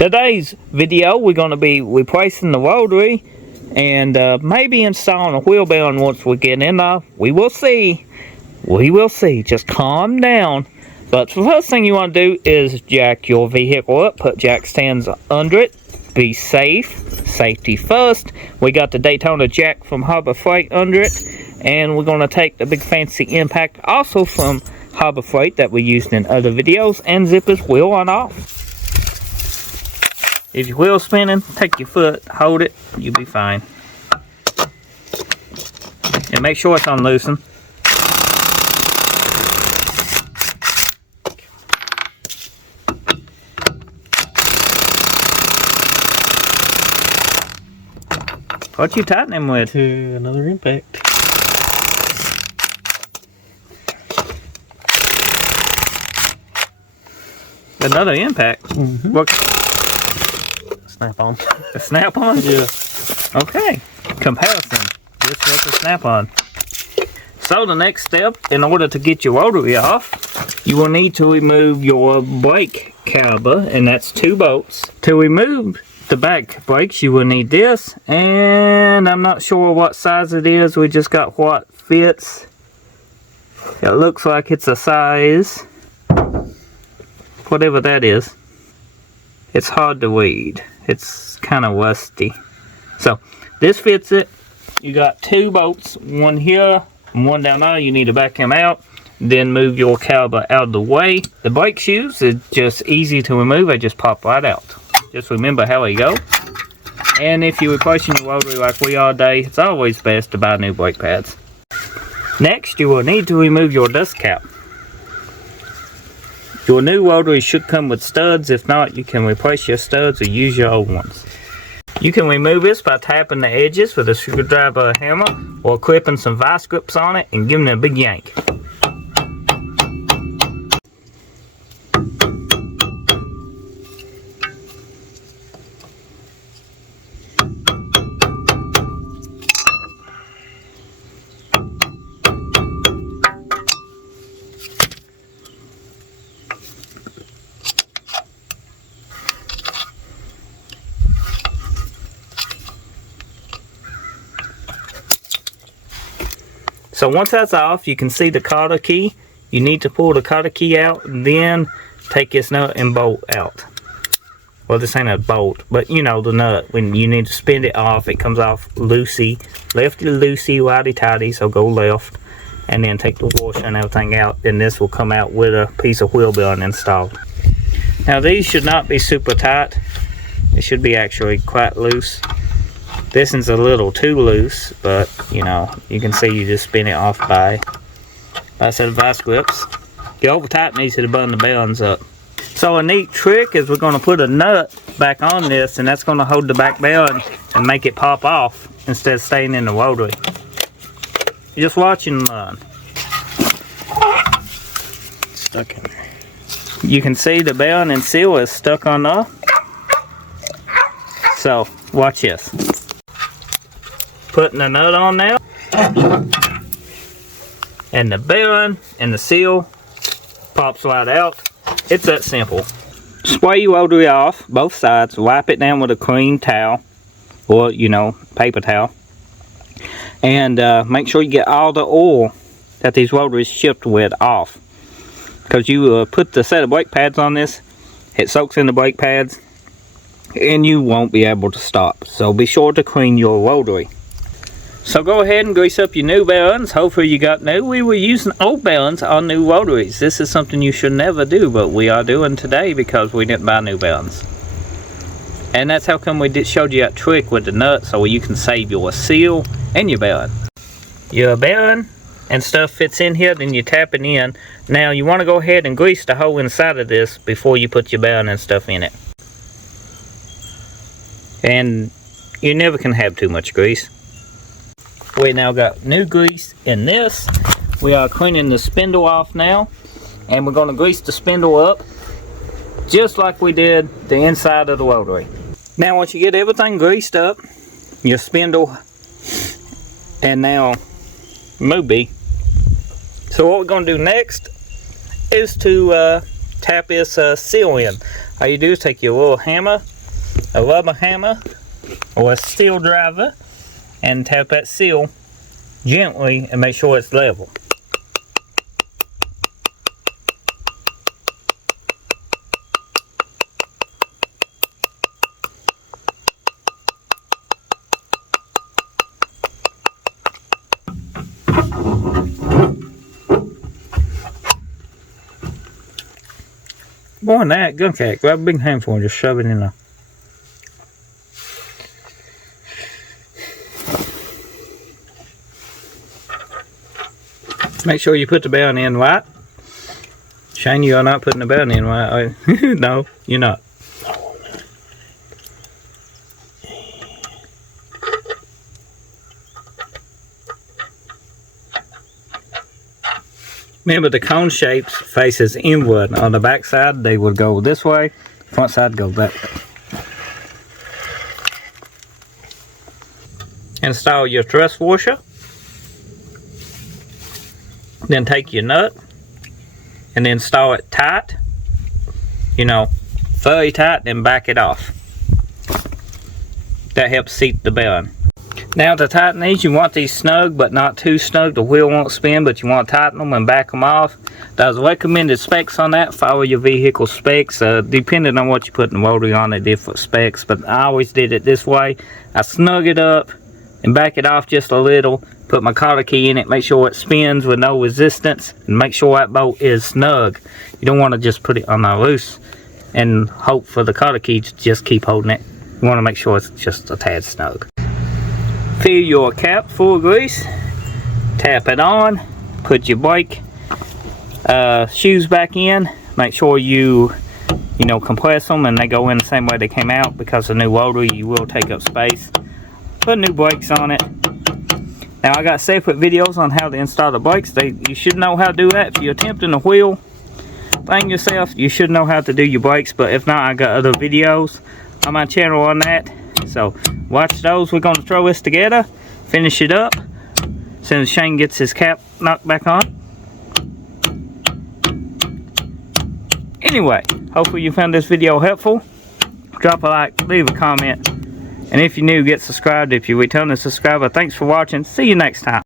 Today's video, we're going to be replacing the rotary and maybe installing a wheel bearing once we get in there. We will see. We will see. Just calm down. But the first thing you want to do is jack your vehicle up. Put jack stands under it. Be safe. Safety first. We got the Daytona jack from Harbor Freight under it. And we're going to take the big fancy impact also from Harbor Freight that we used in other videos and zip his wheel on off. If your wheel's spinning, take your foot, hold it, you'll be fine. And make sure it's unloosened. What you tightening him with? To another impact. Another impact? Mm-hmm. What? Snap-on. A snap-on? Yeah. Okay. Comparison. This was a snap-on. So the next step, in order to get your rotary off, you will need to remove your brake caliper, and that's 2 bolts. To remove the back brakes, you will need this, and I'm not sure what size it is. We just got what fits. It looks like it's a size, whatever that is. It's hard to read. It's kind of rusty. So this fits it. You got 2 bolts, one here and one down there. You need to back them out, then move your caliper out of the way. The brake shoes is just easy to remove. They just pop right out. Just remember how they go. And if you're replacing your rotary like we are today, it's always best to buy new brake pads. Next, you will need to remove your dust cap. Your new rotary should come with studs. If not, you can replace your studs or use your old ones. You can remove this by tapping the edges with a screwdriver or hammer, or clipping some vice grips on it and giving it a big yank. So once that's off, you can see the cotter key. You need to pull the cotter key out, and then take this nut and bolt out. Well, this ain't a bolt, but you know the nut. When you need to spin it off, it comes off loosey. Lefty loosey, righty tighty, so go left. And then take the washer and everything out. Then this will come out with a piece of wheel bearing installed. Now these should not be super tight. They should be actually quite loose. This one's a little too loose, but you know, you can see you just spin it off by a set of vice grips. You over tighten these to button the bearings up. So a neat trick is we're going to put a nut back on this, and that's going to hold the back bearing and make it pop off instead of staying in the rotary. Just watch and learn. Stuck in there. You can see the bearing and seal is stuck on there. So watch this. Putting the nut on now, and the bearing and the seal pops right out. It's that simple. Spray your rotary off both sides. Wipe it down with a clean towel, or you know, paper towel, and make sure you get all the oil that these rotaries shipped with off. Because you put the set of brake pads on this, it soaks in the brake pads, and you won't be able to stop. So be sure to clean your rotary. So go ahead and grease up your new bearings. Hopefully you got new. We were using old bearings on new rotaries. This is something you should never do, but we are doing today because we didn't buy new bearings. And that's how come we showed you that trick with the nut, so you can save your seal and your bearing. Your bearing and stuff fits in here, then you tap it in. Now you want to go ahead and grease the hole inside of this before you put your bearing and stuff in it. And you never can have too much grease. We now got new grease in this. We are cleaning the spindle off now, and we're going to grease the spindle up just like we did the inside of the rotary. Now once you get everything greased up, your spindle and now movie. So what we're going to do next is to tap this seal in. All you do is take your little hammer, a rubber hammer, or a steel driver, and tap that seal gently and make sure it's level. More than that, gun cat, grab a big handful and just shove it in there. Make sure you put the bearing in right. Shane, you are not putting the bearing in right. No, you're not. Remember, the cone shapes faces inward. On the back side, they would go this way. Front side goes that way. Install your thrust washer. Then take your nut and install it tight. You know, very tight, then back it off. That helps seat the bearing. Now to tighten these, you want these snug, but not too snug. The wheel won't spin, but you want to tighten them and back them off. There's recommended specs on that. Follow your vehicle specs. Depending on what you put in the motor on, the different specs. But I always did it this way. I snug it up and back it off just a little. Put my cotter key in it. Make sure it spins with no resistance. And make sure that bolt is snug. You don't want to just put it on there loose and hope for the cotter key to just keep holding it. You want to make sure it's just a tad snug. Fill your cap full of grease, tap it on, put your brake shoes back in. Make sure you compress them and they go in the same way they came out, because the new rotor, you will take up space. Put new brakes on it. Now I got separate videos on how to install the brakes. You should know how to do that. If you're attempting a wheel thing yourself, you should know how to do your brakes, but if not, I got other videos on my channel on that. So watch those. We're going to throw this together, finish it up as soon as Shane gets his cap knocked back on. Anyway, hopefully you found this video helpful. Drop a like, leave a comment, and if you're new, get subscribed. If you're a returning subscriber, thanks for watching. See you next time.